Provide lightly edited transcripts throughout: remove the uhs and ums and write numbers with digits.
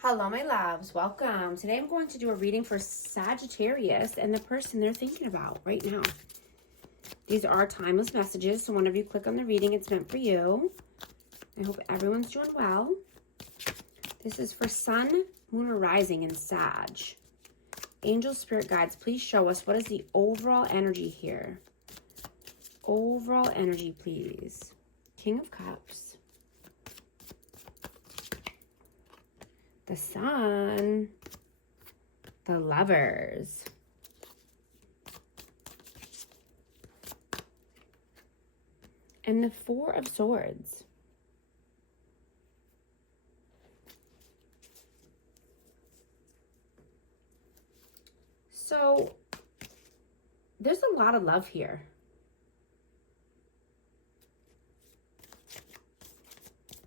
Hello, my loves. Welcome. Today I'm going to do a reading for Sagittarius and the person they're thinking about right now. These are timeless messages, so whenever you click on the reading, it's meant for you. I hope everyone's doing well. This is for Sun, Moon, or Rising in Sag. Angel Spirit Guides, please show us what is the overall energy here. Overall energy, please. King of Cups. The Sun, the Lovers, and the Four of Swords. So there's a lot of love here.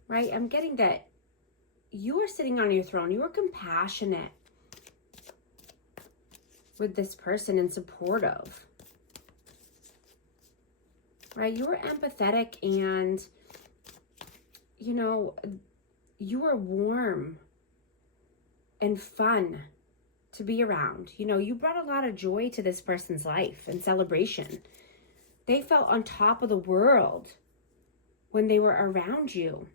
Right? I'm getting that you are sitting on your throne. You are compassionate with this person and supportive. Right? You are empathetic and, you know, you are warm and fun to be around. You know, you brought a lot of joy to this person's life and celebration. They felt on top of the world when they were around you.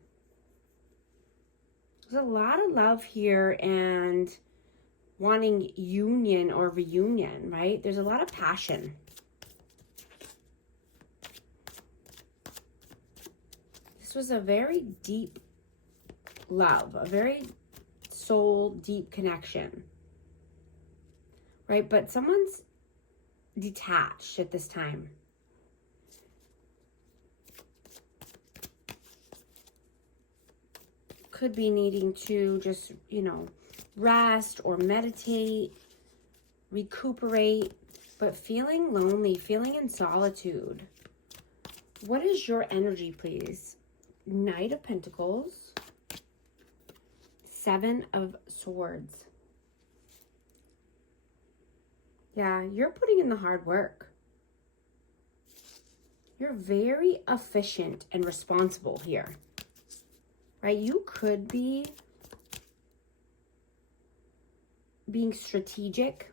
There's a lot of love here and wanting union or reunion, right? There's a lot of passion. This was a very deep love, a very soul deep connection, right? But someone's detached at this time. Could be needing to just, you know, rest or meditate, recuperate, but feeling lonely, feeling in solitude. What is your energy, please? Knight of Pentacles, Seven of Swords. Yeah, you're putting in the hard work. You're very efficient and responsible here. Right? You could be being strategic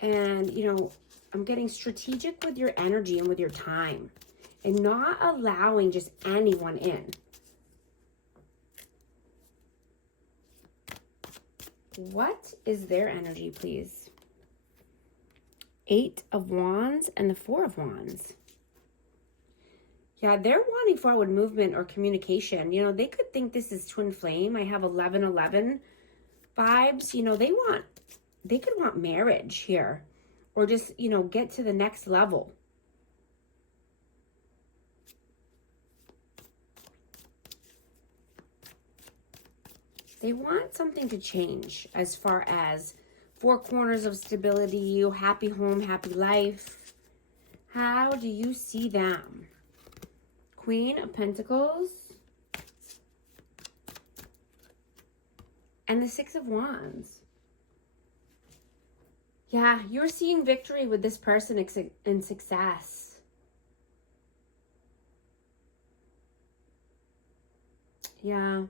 and, you know, I'm getting strategic with your energy and with your time and not allowing just anyone in. What is their energy, please? Eight of Wands and the Four of Wands. Yeah, they're wanting forward movement or communication. You know, they could think this is twin flame. I have 11-11 vibes. You know, they could want marriage here or just, you know, get to the next level. They want something to change as far as four corners of stability, happy home, happy life. How do you see them? Queen of Pentacles and the Six of Wands. Yeah, you're seeing victory with this person in success. Yeah,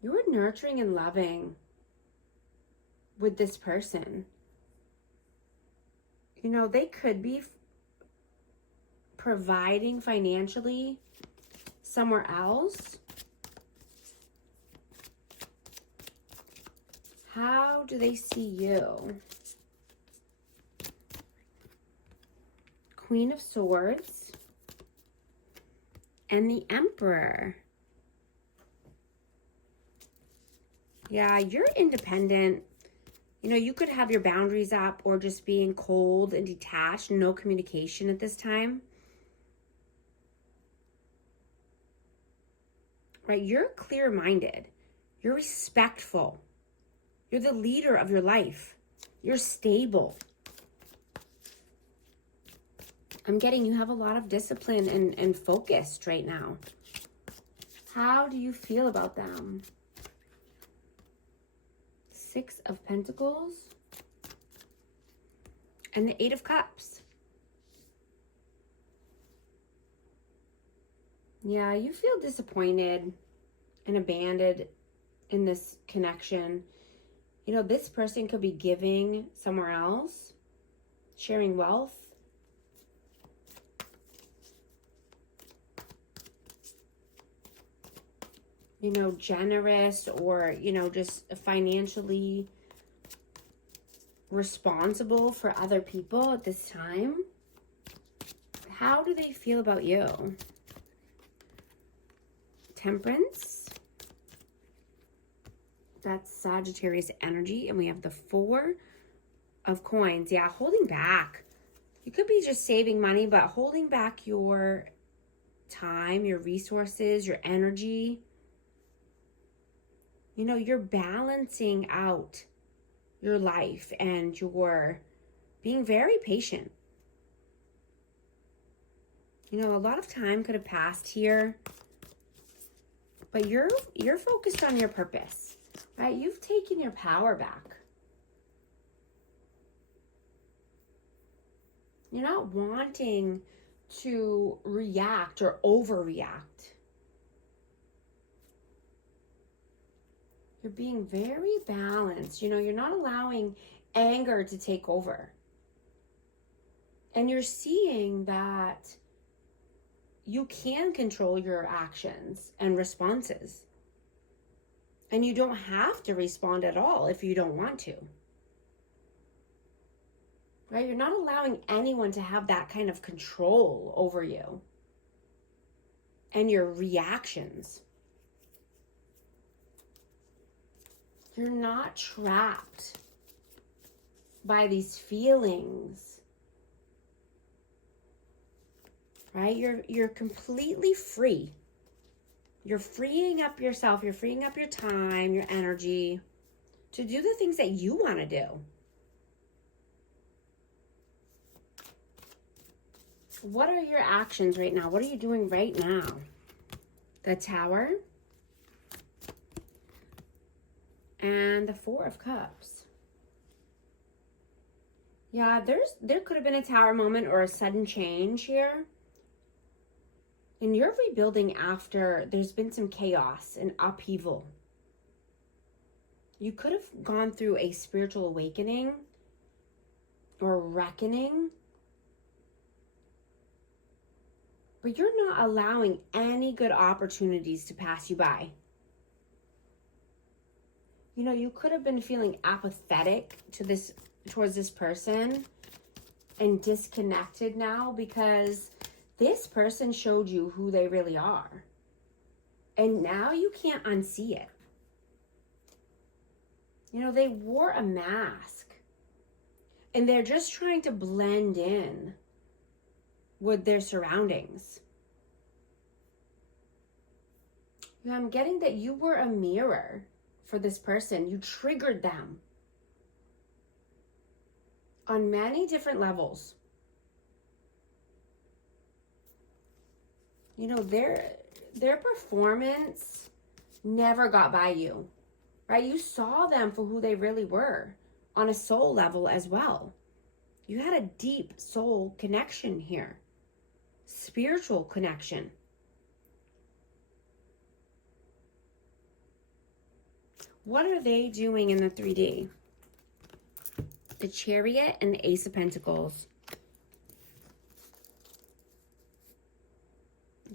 you were nurturing and loving with this person. You know, they could be providing financially somewhere else. How do they see you? Queen of Swords and the Emperor. Yeah, you're independent. You know, you could have your boundaries up or just being cold and detached, no communication at this time. Right? You're clear-minded. You're respectful. You're the leader of your life. You're stable. I'm getting you have a lot of discipline and focused right now. How do you feel about them? Six of Pentacles and the Eight of Cups. Yeah, you feel disappointed and abandoned in this connection. You know, this person could be giving somewhere else, sharing wealth. You know, generous, or, you know, just financially responsible for other people at this time. How do they feel about you? Temperance. That's Sagittarius energy. And we have the 4 of coins. Yeah, holding back. You could be just saving money, but holding back your time, your resources, your energy. You know, you're balancing out your life and you're being very patient. You know, a lot of time could have passed here, but you're focused on your purpose, right? You've taken your power back. You're not wanting to react or overreact. You're being very balanced. You know, you're not allowing anger to take over. And you're seeing that you can control your actions and responses. And you don't have to respond at all if you don't want to. Right? You're not allowing anyone to have that kind of control over you and your reactions. You're not trapped by these feelings. Right? You're completely free. You're freeing up yourself, you're freeing up your time, your energy to do the things that you want to do. What are your actions right now? What are you doing right now? The Tower and the 4 of Cups. Yeah, there could have been a Tower moment or a sudden change here. And you're rebuilding after there's been some chaos and upheaval. You could have gone through a spiritual awakening or reckoning. But you're not allowing any good opportunities to pass you by. You know, you could have been feeling apathetic towards this person and disconnected now because this person showed you who they really are. And now you can't unsee it. You know, they wore a mask. And they're just trying to blend in with their surroundings. You know, I'm getting that you were a mirror for this person. You triggered them on many different levels. You know, their performance never got by you, right? You saw them for who they really were on a soul level as well. You had a deep soul connection here, spiritual connection. What are they doing in the 3D? The Chariot and the Ace of Pentacles.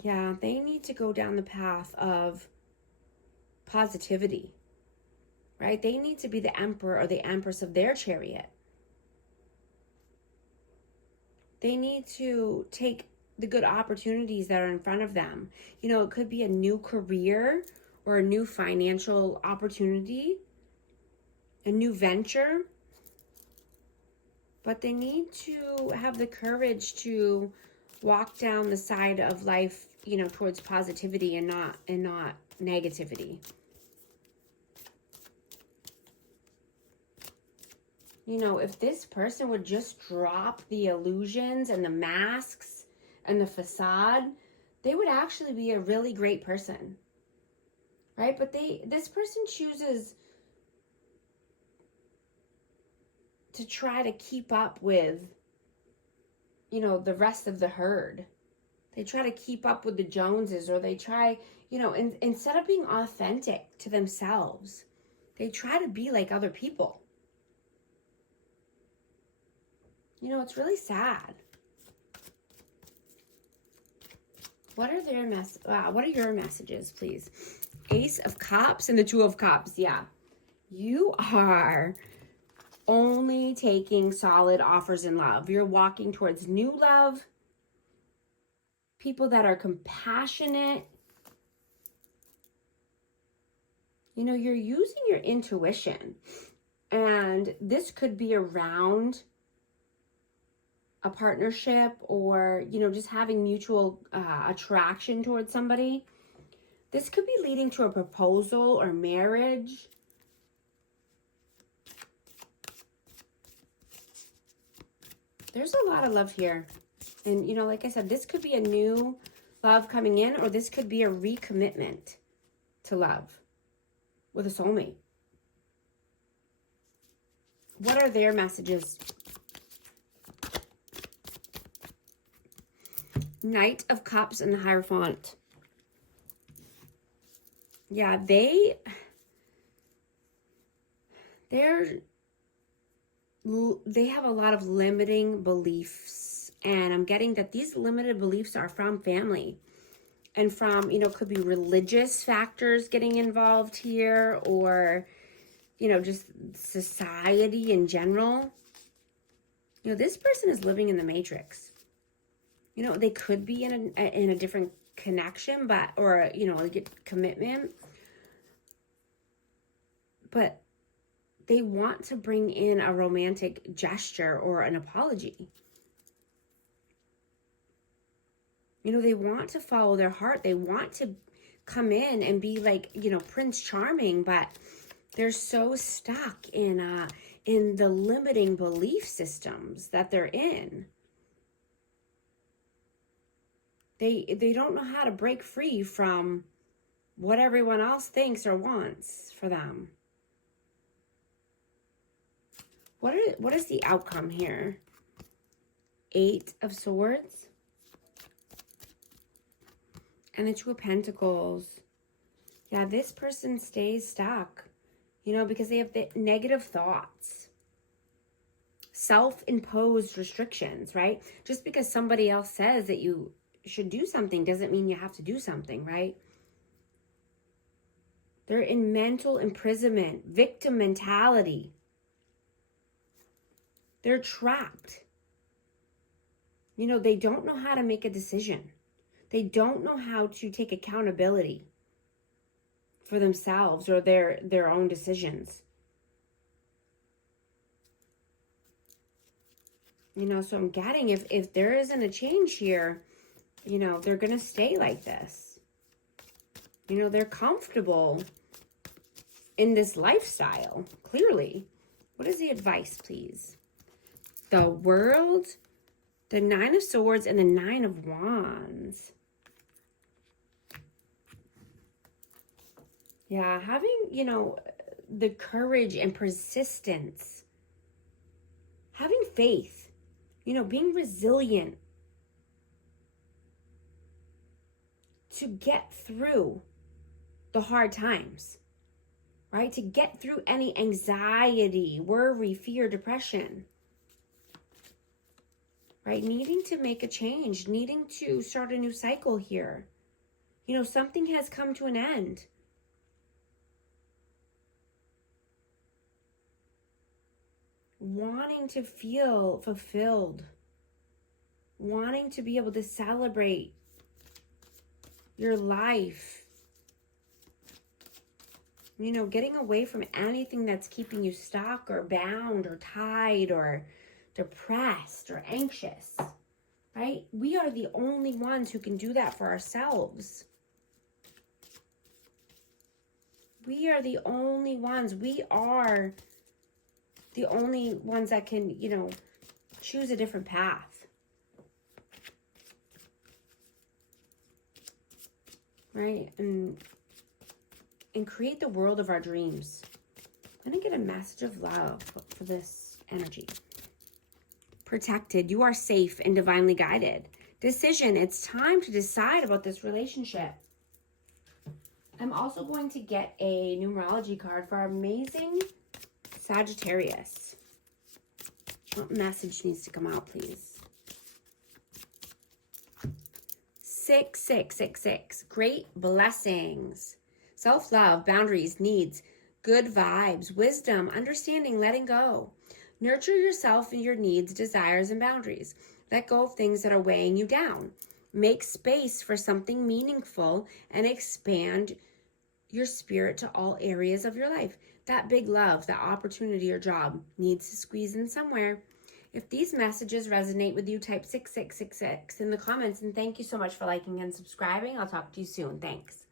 Yeah, they need to go down the path of positivity, right? They need to be the emperor or the empress of their chariot. They need to take the good opportunities that are in front of them. You know, it could be a new career or a new financial opportunity, a new venture. But they need to have the courage to walk down the side of life, you know, towards positivity and not negativity. You know, if this person would just drop the illusions and the masks and the facade, they would actually be a really great person. Right? But this person chooses to try to keep up with, you know, the rest of the herd. They try to keep up with the Joneses, or they try, you know, instead of being authentic to themselves, they try to be like other people. You know, it's really sad. What are your messages, please? Ace of Cups and the Two of Cups. Yeah. You are only taking solid offers in love. You're walking towards new love. People that are compassionate. You know, you're using your intuition. And this could be around a partnership or, you know, just having mutual attraction towards somebody. This could be leading to a proposal or marriage. There's a lot of love here. And, you know, like I said, this could be a new love coming in, or this could be a recommitment to love with a soulmate. What are their messages? Knight of Cups and the Hierophant. Yeah, they have a lot of limiting beliefs, and I'm getting that these limited beliefs are from family and from, you know, could be religious factors getting involved here, or, you know, just society in general. You know, this person is living in the matrix. You know, they could be in a different connection, but, or, you know, like commitment, but they want to bring in a romantic gesture or an apology. You know, they want to follow their heart. They want to come in and be like, you know, Prince Charming, but they're so stuck in the limiting belief systems that they're in. They don't know how to break free from what everyone else thinks or wants for them. What is the outcome here? 8 of Swords and the 2 of Pentacles. Yeah, this person stays stuck, you know, because they have the negative thoughts, self-imposed restrictions, right? Just because somebody else says that you should do something doesn't mean you have to do something, right? They're in mental imprisonment, victim mentality. They're trapped. You know, they don't know how to make a decision. They don't know how to take accountability for themselves or their own decisions. You know, so I'm getting if there isn't a change here, you know, they're going to stay like this. You know, they're comfortable in this lifestyle, clearly. What is the advice, please? The World, the 9 of Swords, and the 9 of Wands. Yeah, having, you know, the courage and persistence. Having faith. You know, being resilient. To get through the hard times, right? To get through any anxiety, worry, fear, depression, right? Needing to make a change, needing to start a new cycle here. You know, something has come to an end. Wanting to feel fulfilled, wanting to be able to celebrate your life, you know, getting away from anything that's keeping you stuck or bound or tied or depressed or anxious, right? We are the only ones who can do that for ourselves. We are the only ones. We are the only ones that can, you know, choose a different path. Right? And create the world of our dreams. I'm going to get a message of love for this energy. Protected. You are safe and divinely guided. Decision. It's time to decide about this relationship. I'm also going to get a numerology card for our amazing Sagittarius. What message needs to come out, please? 6666. Great blessings. Self-love, boundaries, needs, good vibes, wisdom, understanding, letting go. Nurture yourself and your needs, desires, and boundaries. Let go of things that are weighing you down. Make space for something meaningful and expand your spirit to all areas of your life. That big love, that opportunity or job needs to squeeze in somewhere. If these messages resonate with you, type 6666 in the comments. And thank you so much for liking and subscribing. I'll talk to you soon. Thanks.